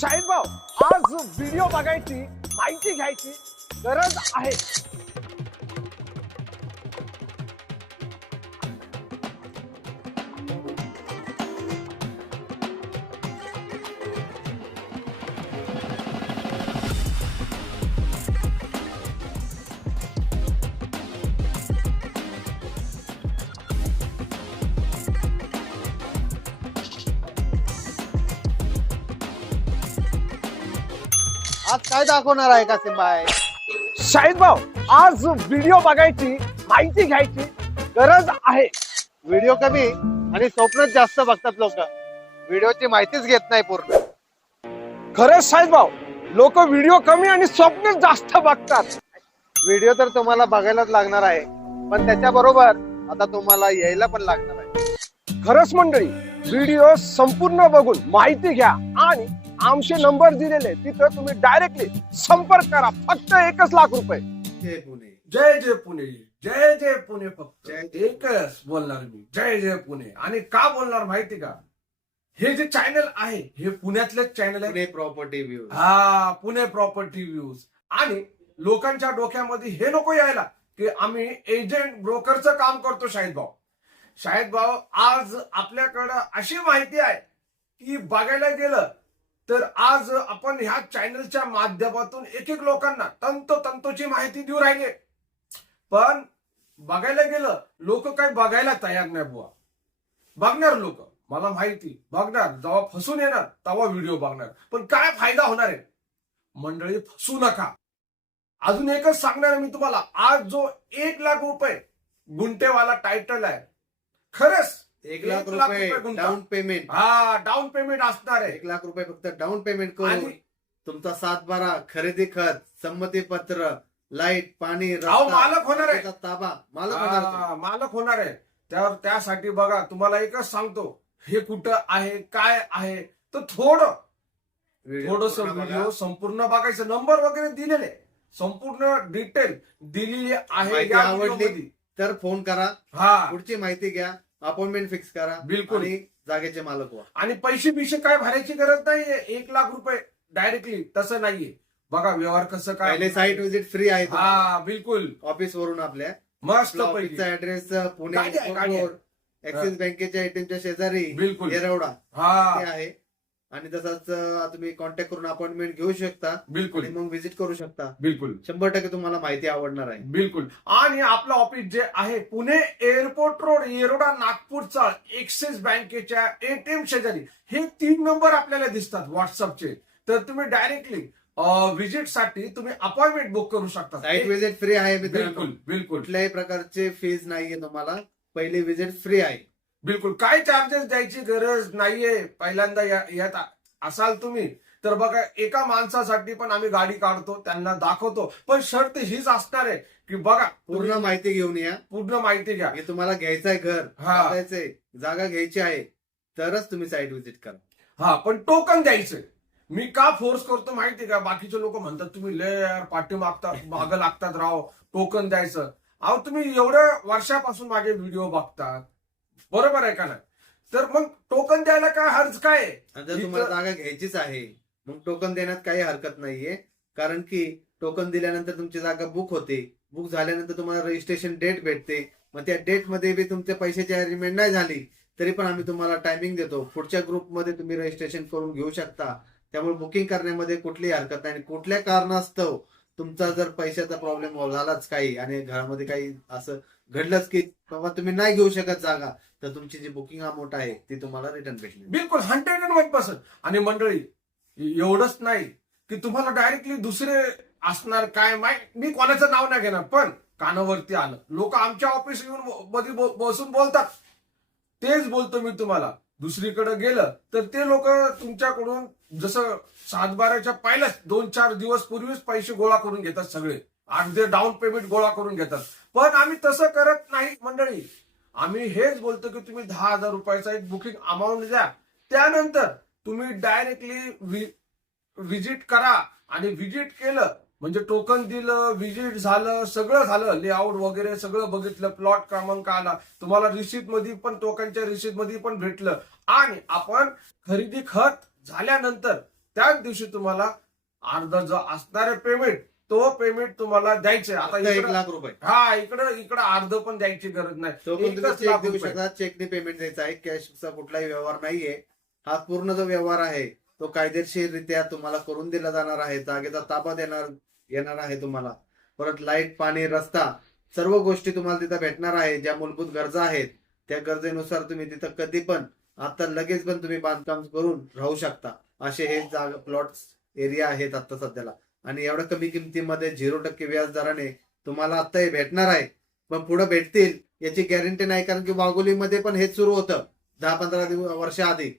शाहीद भाऊ आज व्हिडिओ बघायची माहिती घ्यायची गरज आहे. आज काय दाखवणार आहे का सिंबाय शाहीद भाऊ आज व्हिडिओ बघायची माहिती घ्यायची गरज आहे. व्हिडिओ कमी आणि स्वप्नच जास्त बघतात लोक. व्हिडिओची माहितीच घेत नाही पूर्ण. खरंच शाहीद भाऊ लोक व्हिडिओ कमी आणि स्वप्न जास्त बघतात. व्हिडिओ तर तुम्हाला बघायलाच लागणार आहे. पण त्याच्या बरोबर आता तुम्हाला यायला पण लागणार आहे. खरंच मंडळी व्हिडिओ संपूर्ण बघून माहिती घ्या आणि आमचे नंबर दिलेले तिथं तुम्ही डायरेक्टली संपर्क करा. फक्त एकच लाख रुपये. जय पुणे. जय जय पुणे. जय जय पुणे फक्त. जय एकच बोलणार मी. जय जय पुणे. आणि का बोलणार माहिती का? हे जे चॅनल आहे हे पुण्यातलेच चॅनल आहे. पुणे प्रॉपर्टी व्ह्यू हा पुणे प्रॉपर्टी व्ह्यूज आणि लोकांच्या डोक्यामध्ये हे नको यायला की आम्ही एजंट ब्रोकरचं काम करतो शाहिद भाऊ. शाहिद भाऊ आज आपल्याकडं अशी माहिती आहे की बघायला गेलं तर आज आपण ह्या चॅनलच्या माध्यमातून एक एक लोकांना तंतोतंतोची माहिती देऊ राहिले पण बघायला गेलं लोक काही बघायला तयार नाही बुवा. बघणार लोक. मला माहिती बघणार. जेव्हा फसून येणार तेव्हा व्हिडिओ बघणार. पण काय फायदा होणार आहे? मंडळी फसू नका. अजून एकच सांगणार मी तुम्हाला. आज जो एक लाख रुपये गुंटेवाला टायटल आहे खरंच एक लाख रुपये. डाऊन पेमेंट हा डाऊन पेमेंट असणार आहे एक लाख रुपये फक्त डाऊन पेमेंट करून आणि तुमचा सात बारा खरेदी खत संमती पत्र लाइट पाणी अहो, रस्ता, मालक होणार आहे. त्याचा ताबा मालक होणार आहे. हा, मालक होणार आहे त्यावर त्यासाठी बघा तुम्हाला एकच सांगतो हे कुठं आहे काय आहे तर थोडं व्हिडिओ थोडस पूर्ण बघा. व्हिडिओ संपूर्ण बघायचं नंबर वगैरे दिलेले संपूर्ण डिटेल दिलेली आहे माहिती या आवडली? व्हिडिओमध्ये. तर फोन करा हा पुढची माहिती घ्या अपॉइंटमेंट फिक्स करा बिलकुल. आणि जागेचे मालक व्हा. आणि पैसे बिशे काय भरायची गरज नाहीये. एक लाख रुपये डायरेक्टली तसं नाहीये. बघा व्यवहार कसं काय पहिले साईट व्हिजिट फ्री आहे हा बिलकुल. ऑफिस वरून आपल्या. मस्त पैकी. ऑफिसचा ऍड्रेस पुणे गाडी आहे, गाडी आहे. ऍक्सिस बँकेच्या एटीएमच्या शेजारी बिलकुल. येरवडा. हा. ते आहे. आणि तसंच तुम्ही कॉन्टॅक्ट करून अपॉइंटमेंट घेऊ शकता. बिलकुल. मग व्हिजिट करू शकता. बिलकुल. शंभर टक्के तुम्हाला माहिती आवडणार आहे. बिलकुल. आणि आपलं ऑफिस जे आहे पुणे एअरपोर्ट रोड येरोडा नागपूरचा एक्सिस बँकेच्या एटीएम शेजारी. हे तीन नंबर आपल्याला दिसतात व्हॉट्सअपचे तर तुम्ही डायरेक्टली व्हिजिटसाठी तुम्ही अपॉइंटमेंट बुक करू शकता. साईट व्हिजिट फ्री आहे बिलकुल बिलकुल. कुठल्याही प्रकारचे फीज नाहीये तुम्हाला. पहिली व्हिजिट फ्री आहे. बिलकुल. काय चार्जेस द्यायची गरज नाहीये पहिल्यांदा यात असाल तुम्ही तर बघा एका माणसासाठी पण आम्ही गाडी काढतो त्यांना दाखवतो. पण शर्त हीच असणार आहे की बघा पूर्ण माहिती घेऊन या. पूर्ण माहिती घ्या. की तुम्हाला घ्यायचंय घर हा. बांधायचंय जागा घ्यायची आहे तरच तुम्ही साईट व्हिजिट करा. हा पण टोकन द्यायचं. मी का फोर्स करतो माहिती का? बाकीचे लोक म्हणतात तुम्ही लय यार पाठी मागतात माग लागतात राव टोकन द्यायचं. अहो तुम्ही एवढ्या वर्षापासून माझे व्हिडिओ बघतात बरोबर आहे का नाही? तर मग टोकन द्यायला काय हर्ज काय? आणि जर तुम्हाला जागा घ्यायचीच आहे. मग टोकन देण्यात काही हरकत नाहीये. कारण की टोकन दिल्यानंतर तुमची जागा बुक होते. बुक झाल्यानंतर तुम्हाला रजिस्ट्रेशन डेट भेटते. मग त्या डेटमध्ये बी तुमच्या पैशाची अरेंजमेंट नाही झाली तरी पण आम्ही तुम्हाला टायमिंग देतो. पुढच्या ग्रुपमध्ये तुम्ही रजिस्ट्रेशन करून घेऊ शकता. त्यामुळे बुकिंग करण्यामध्ये कुठलीही हरकत नाही. आणि कुठल्या कारणास्तव तुमचा जर पैशाचा प्रॉब्लेम झालाच काही आणि घरामध्ये काही असं घडलंच की बाबा तुम्ही नाही घेऊ शकत जागा तर तुमची जी बुकिंग अमाऊंट आहे ती तुम्हाला रिटर्न भेटली. बिलकुल हंड्रेड अँड वन पर्सेंट आणि मंडळी एवढंच नाही की तुम्हाला डायरेक्टली दुसरे असणार काय माहीत? मी कोणाचं नाव नाही घेणार पण कानावरती आलं. लोक आमच्या ऑफिस येऊन मध्ये बसून बोलतात. तेच बोलतो मी तुम्हाला. दुसरीकडे गेलं तर ते लोक तुमच्याकडून जसं सातबाराच्या पहिल्याच दोन चार दिवस पूर्वीच पैसे गोळा करून घेतात सगळे. अगदी डाऊन पेमेंट गोळा करून घेतात. पण आम्ही तसं करत नाही मंडळी. आम्ही हेच बोलतो की तुम्ही दहा हजार रुपयाचा एक बुकिंग अमाऊंट द्या. त्यानंतर तुम्ही डायरेक्टली व्हिजिट करा. आणि व्हिजिट केलं म्हणजे टोकन दिलं व्हिजिट झालं सगळं झालं लेआउट वगैरे सगळं बघितलं प्लॉट क्रमांक आला. तुम्हाला रिसिप्टमध्ये पण टोकनच्या रिसिप्टमध्ये पण भेटलं. आणि आपण खरेदी खत झाल्यानंतर त्याच दिवशी तुम्हाला अर्ध जो असणारे पेमेंट तो पेमेंट तुम्हाला द्यायचे. आता फक्त एक इकडं- लाख रुपये. हा इकडं इकडं अर्ध पण द्यायची गरज नाही. तो पण तुम्ही एकच चेक लाख देऊ रुपये. शकता? चेकने पेमेंट द्यायचा आहे. कॅशचा कुठलाही व्यवहार नाहीये. हा पूर्ण जो व्यवहार आहे तो कायदेशीररित्या तुम्हाला करून दिला जाणार आहे. जागेचा ताबा देणार येणार आहे तुम्हाला. परत लाइट पाणी रस्ता सर्व गोष्टी तुम्हाला तिथं भेटणार आहे. ज्या मूलभूत गरजा आहेत त्या गरजेनुसार तुम्ही तिथं कधी पण आता लगेच पण तुम्ही बांधकाम करून राहू शकता. असे हे जागा प्लॉट एरिया आहेत आता सध्याला. आणि एवढ्या कमी किमतीमध्ये झिरो टक्के व्याज दराने तुम्हाला आत्ता हे भेटणार आहे. पण पुढे भेटतील याची गॅरंटी नाही कारण की वाघोलीमध्ये पण हेच सुरू होतं दहा पंधरा दिवस वर्षाआधी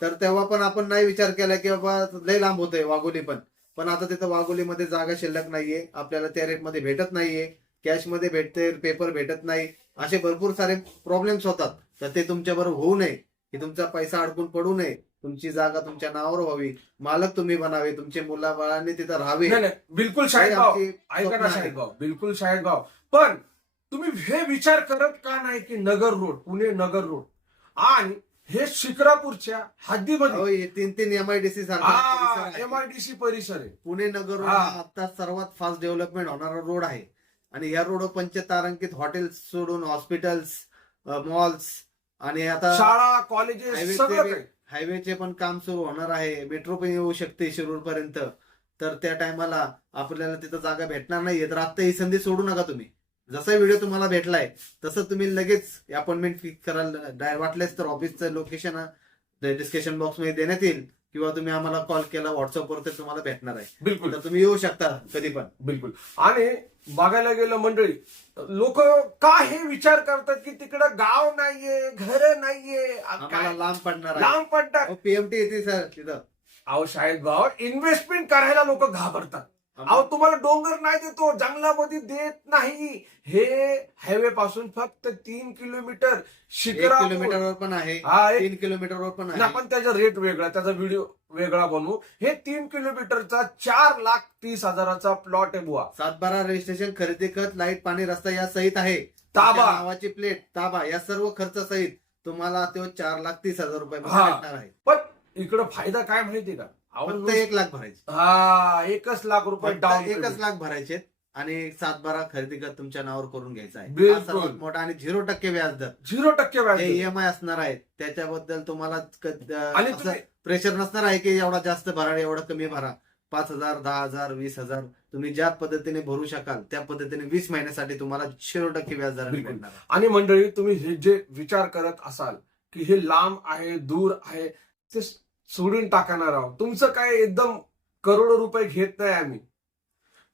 तर तेव्हा पण आपण नाही विचार केला की बाबा लय लांब होतंय वाघोली पण. पण आता तिथं वाघोलीमध्ये जागा शिल्लक नाहीये आपल्याला त्या रेटमध्ये भेटत नाहीये कॅशमध्ये भेटते पेपर भेटत नाही असे भरपूर सारे प्रॉब्लेम्स होतात. तर ते तुमच्याबरोबर होऊ नये की तुमचा पैसा अडकून पडू नये तुमची जागा तुमच्या नावावर व्हावी. मालक तुम्ही बनावे तुमचे मुलाबाळांनी तिथं राहावे. नाही नाही बिलकुल आमची ऐका स्वप्न ना आहे. बिलकुल भाऊ. पण तुम्ही हे विचार करत का नाही की नगर रोड पुणे नगर रोड? आणि हे शिक्रापूरच्या हद्दीमध्ये अहो, हे तीन तीन एमआयडीसी सारखा आय डी सी परिसर आहे. पुणे नगर रोड हा. हा आता सर्वात फास्ट डेव्हलपमेंट होणारा रोड आहे. आणि या रोड पंचतारांकित हॉटेल्स सोडून हॉस्पिटल्स मॉल्स आणि आता शाळा कॉलेजेस सगळं काही. हायवेचे पण काम सुरू होणार आहे. मेट्रो पण येऊ शकते शिरूर पर्यंत तर त्या टायमाला आपल्याला तिथं जागा भेटणार नाहीये. तर आता ही संधी सोडू नका तुम्ही. जसा व्हिडिओ तुम्हाला भेटलाय तसं तुम्ही लगेच अपॉइंटमेंट फिक्स कराल. डाय- वाटलेच तर ऑफिसचं लोकेशन डिस्कशन बॉक्समध्ये देण्यात येईल. किंवा तुम्ही आम्हाला कॉल केला व्हॉट्सअपवर तर तुम्हाला भेटणार आहे. बिलकुल. तर तुम्ही येऊ शकता कधी पण. बिलकुल. आणि बघायला गेलं मंडळी लोक का हे विचार करतात की तिकडं गाव नाहीये घर नाहीये? आ, आम्हाला काय? लांब पडणार आहे. लांब पडतात पीएमटी येते सर तिथं. अहो शाळेत भाऊ इन्व्हेस्टमेंट करायला लोक घाबरतात. अहो तुम्हाला डोंगर नाही देतो जंगलामध्ये देत नाही. हे हायवे पासून फक्त तीन किलोमीटर शिकरा किलोमीटरवर पण आहे हा एक तीन किलोमीटरवर पण आहे. पण त्याचा रेट वेगळा त्याचा व्हिडिओ वेगळा बनवू. हे तीन किलोमीटरचा चार लाख तीस हजाराचा प्लॉट आहे बुवा. सातबारा रजिस्ट्रेशन खरेदी खत लाइट पाणी रस्ता या सहित आहे. ताबा. नावाची प्लेट ताबा या सर्व खर्च सहित तुम्हाला तो चार लाख तीस हजार रुपये. भेटणार आहे. पण इकडं फायदा काय माहितीये का? फक्त एक लाख भरायचे हा एकच लाख रुपये फक्त डाऊन एकच लाख भरायचे आणि सातबारा खरेदी खत तुमच्या नावावर करून घ्यायचा आहे बिलकुल. सर्वात मोठा आणि झिरो टक्के व्याज दर झिरो टक्के व्याज जे दर. ईएमआय असणार आहे त्याच्याबद्दल तुम्हाला क- आणि असं तुम्ही प्रेशर नसणार आहे की एवढा जास्त भरा एवढा कमी भरा पाच हजार दहा हजार वीस हजार तुम्ही ज्या पद्धतीने भरू शकाल त्या पद्धतीने वीस महिन्यासाठी तुम्हाला झिरो टक्के व्याज दराने बिलकुल. भेटणार आहे. आणि मंडळी तुम्ही हे जे विचार करत असाल की हे लांब आहे दूर आहे ते सोडून टाकणार आहोत. तुमचं काय एकदम करोडो रुपये घेत नाही आम्ही.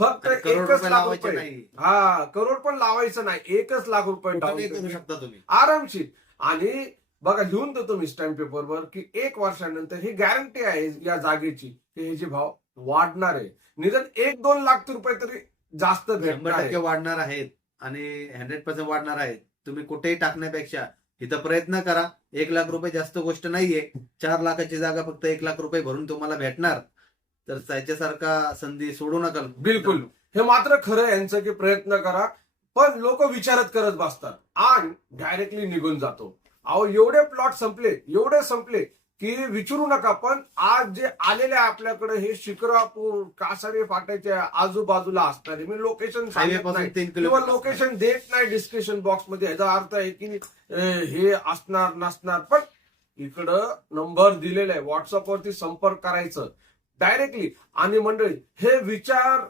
फक्त एकच लाख लावायचे रुपये. नाही. हा करोड पण लावायचं नाही. एकच लाख रुपये करू. शकता तुम्ही. आरामशीर. आणि बघा लिहून देतो मी स्टॅम्प पेपरवर की एक वर्षानंतर ही गॅरंटी आहे या जागेची की ह्याचे भाव वाढणार आहे. निदान एक दोन लाख रुपये तरी जास्त टक्के वाढणार आहेत आणि हंड्रेड पर्सेंट वाढणार आहेत. तुम्ही कुठेही टाकण्यापेक्षा इथं प्रयत्न करा. एक लाख रुपये जास्त गोष्ट नाहीये. चार लाखाची जागा फक्त एक लाख रुपये भरून तुम्हाला भेटणार. तर त्याच्यासारखा संधी सोडू नका. बिलकुल. हे मात्र खरं यांचं की प्रयत्न करा पण लोक विचारत करत बसतात. आणि डायरेक्टली निघून जातो. अहो एवढे प्लॉट संपले एवढे संपले की विचारू नका पण आज जे आलेले आपल्याकडे हे शिक्रापूर कासारे फाट्याच्या आजूबाजूला असणारे मी लोकेशन सांगत नाही. किंवा लोकेशन देत नाही डिस्क्रिप्शन बॉक्समध्ये. याचा अर्थ आहे की हे असणार नसणार. पण इकडं नंबर दिलेला आहे. व्हॉट्सअपवरती संपर्क करायचं. डायरेक्टली आणि मंडळी हे विचार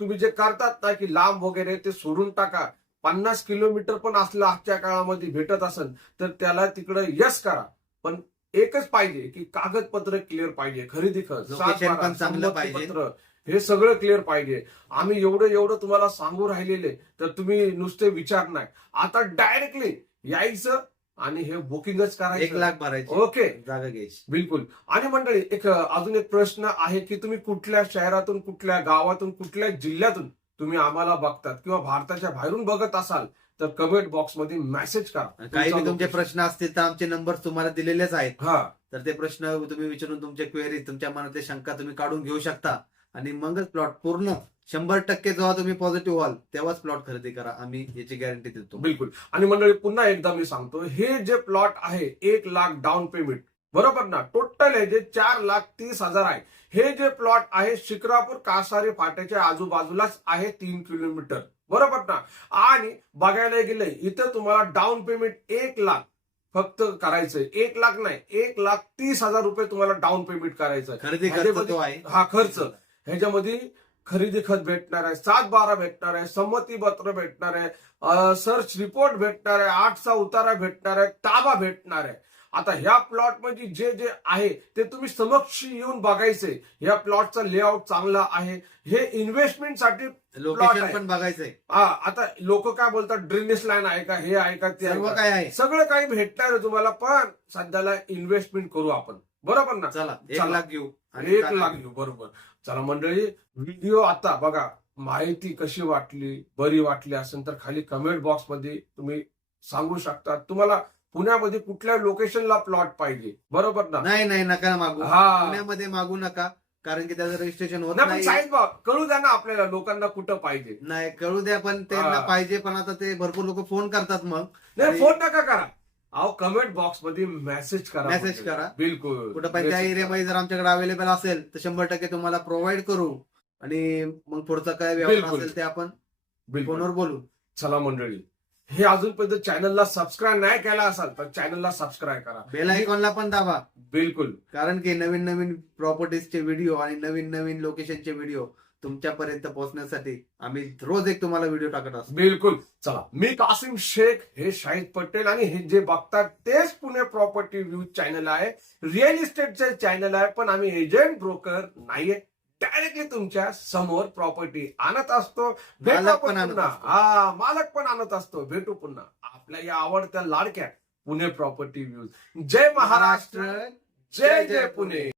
तुम्ही जे करतात ना की लांब वगैरे ते सोडून टाका. पन्नास किलोमीटर पण असलं आजच्या काळामध्ये भेटत असेल तर त्याला तिकडं यस करा. पण एकच पाहिजे की कागदपत्र क्लिअर पाहिजे खरेदी चांगलं पाहिजे. हे सगळं क्लिअर पाहिजे. आम्ही एवढं एवढं तुम्हाला सांगू राहिलेले तर तुम्ही नुसते विचार नाही. आता डायरेक्टली यायचं आणि हे बुकिंगच एक करायचं लाख भरायचे ओके जागा घ्यायची. बिलकुल. आणि मंडळी एक अजून एक प्रश्न आहे की तुम्ही कुठल्या शहरातून कुठल्या गावातून कुठल्या जिल्ह्यातून तुम्ही आम्हाला बघतात किंवा भारताच्या बाहेरून बघत असाल तर कमेंट बॉक्समध्ये मेसेज करा. काही बी तुमचा. प्रश्न असतील तर आमचे नंबर तुम्हाला दिलेलेच आहेत. हा. तर ते प्रश्न तुम्ही विचारून तुमचे क्वेरी तुमच्या मनातले शंका तुम्ही काढून घेऊ शकता. आणि मगच प्लॉट पूर्ण शंभर टक्के जेव्हा तुम्ही पॉझिटिव्ह व्हाल तेव्हाच प्लॉट खरेदी करा. आम्ही याची गॅरंटी देतो. बिलकुल. आणि मंडळी पुन्हा एकदा मी सांगतो हे जे प्लॉट आहे एक लाख डाऊन पेमेंट बरोबर ना? टोटल हे जे चार लाख तीस हजार आहे. हे जे प्लॉट आहे शिक्रापूर कासारी फाट्याच्या आजूबाजूलाच आहे तीन किलोमीटर. बरोबर ना आणि बघायला गेलं इथं तुम्हाला डाऊन पेमेंट एक लाख फक्त करायचंय. एक लाख नाही एक लाख तीस हजार रुपये तुम्हाला डाऊन पेमेंट करायचं खरेदी हा खर्च. ह्याच्यामध्ये खरेदी खत भेटणार आहे सात बारा भेटणार आहे संमती पत्र भेटणार आहे सर्च रिपोर्ट भेटणार आहे आठचा उतारा भेटणार आहे ताबा भेटणार आहे. आता ह्या प्लॉटमध्ये जे जे आहे ते तुम्ही समक्ष येऊन बघायचे ह्या प्लॉटचा लेआउट चांगला आहे हे इन्व्हेस्टमेंटसाठी लोकेशन आहे. पण बघायचंय हा आता लोक काय बोलतात ड्रेनेज लाईन आहे का हे आहे का ते सर्व? काय आहे सगळं काही भेटणार आहे तुम्हाला पण सध्याला इन्व्हेस्टमेंट करू आपण बरोबर ना चला एक चला. लाख घेऊ एक. लाख घेऊ बरोबर चला मंडळी व्हिडिओ आता बघा माहिती कशी वाटली बरी वाटली असेल तर खाली कमेंट बॉक्समध्ये तुम्ही सांगू शकता तुम्हाला पुण्यामध्ये कुठल्या लोकेशनला प्लॉट पाहिजे? बरोबर ना? नाही नाही नका मागू. हा. पुण्यामध्ये मागू नका कारण की त्याचं रजिस्ट्रेशन होत नाही पण नाही. साईज बा कळू द्या ना आपल्याला लोकांना कुठं पाहिजे. नाही कळू द्या पण त्यांना हा. पाहिजे पण आता ते भरपूर लोक फोन करतात मग. नाही आणि- फोन नका करा. अहो कमेंट बॉक्समध्ये मेसेज करा Message मंडळी. करा. बिलकुल. कुठं पण त्या Message एरियामध्ये जर आमच्याकडे अवेलेबल असेल तर शंभर टक्के तुम्हाला प्रोव्हाइड करू. आणि मग पुढचा काय व्यवहार बिलकुल. असेल ते आपण बिलकुल. फोनवर बोलू. चला मंडळी हे अजूनपर्यंत चॅनलला सबस्क्राईब नाही केला असाल तर चॅनलला सबस्क्राईब करा. बेल आयकॉनला पण दाबा. बिलकुल. कारण की नवीन नवीन प्रॉपर्टीजचे व्हिडिओ आणि नवीन नवीन लोकेशनचे व्हिडिओ तुमच्यापर्यंत पोहोचण्यासाठी आम्ही रोज एक तुम्हाला व्हिडिओ टाकत असतो. बिलकुल. चला मी कासिम शेख हे शाहिद पटेल आणि हे जे बघतात तेच पुणे प्रॉपर्टी व्ह्यू चॅनल आहे. रिअल इस्टेटचे चॅनल आहे पण आम्ही एजंट ब्रोकर नाहीये. डायरेक्टली तुमच्यासमोर प्रॉपर्टी आणत असतो भेटू मालक पण आणत पुन्हा. असतो. हा मालक पण आणत असतो भेटू पुन्हा. आपल्या या आवडत्या लाडक्या पुणे प्रॉपर्टी व्ह्यूज. जय महाराष्ट्र महाराष्ट्र जय जय पुणे.